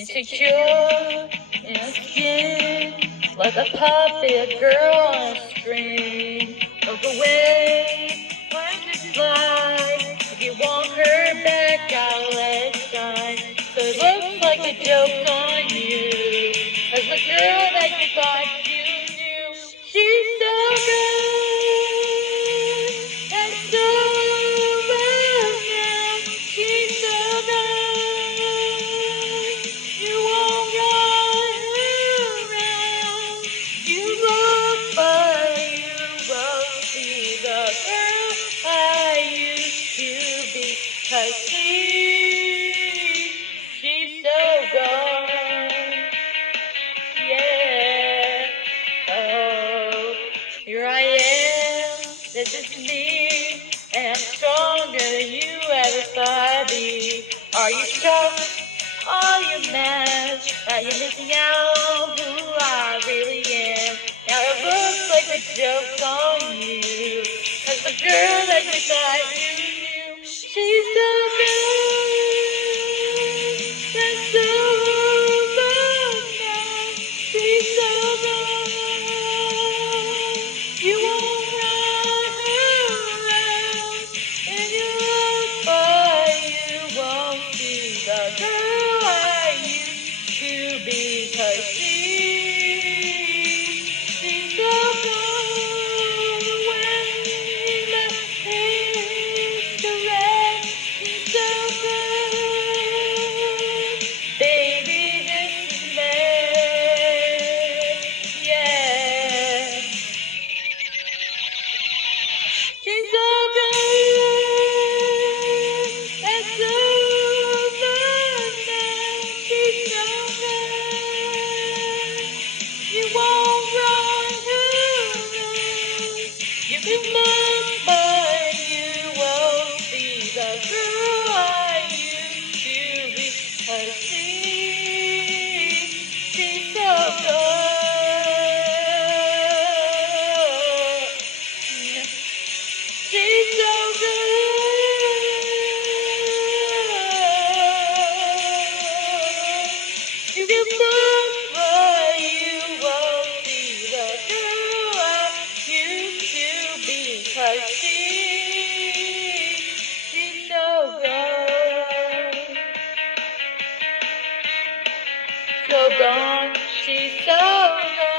insecure in her skin, like a puppet girl on a string. Look away, why just fly? If you want her back, I'll let it shine. So it looks like a joke on you, as the girl that you thought you knew, she's so good and so bad now. She's so good, you won't run around. You look, but you won't see the girl I used to be. 'Cause she's so gone. Yeah. Oh, here I am. This is me, and I'm stronger than you ever thought I'd be. Are you shocked? Are you mad? Are you missing out on who I really am? Now it looks like a joke on you, 'cause the girl that you thought you knew, she's so good and so bad now. She's so good, you won't run around, and you look, but you won't see the girl I used to be. 'Cause she's so good when the haze the red. She's so good, baby, this is mad. Yeah, she's so good and so bad now. She's so good, you won't run around. You can look, but you won't see the girl I used to be. 'Cause she's so good. She's so good. You can look, but you won't see the girl I used to be. 'Cause she's so good. So gone, she's so gone.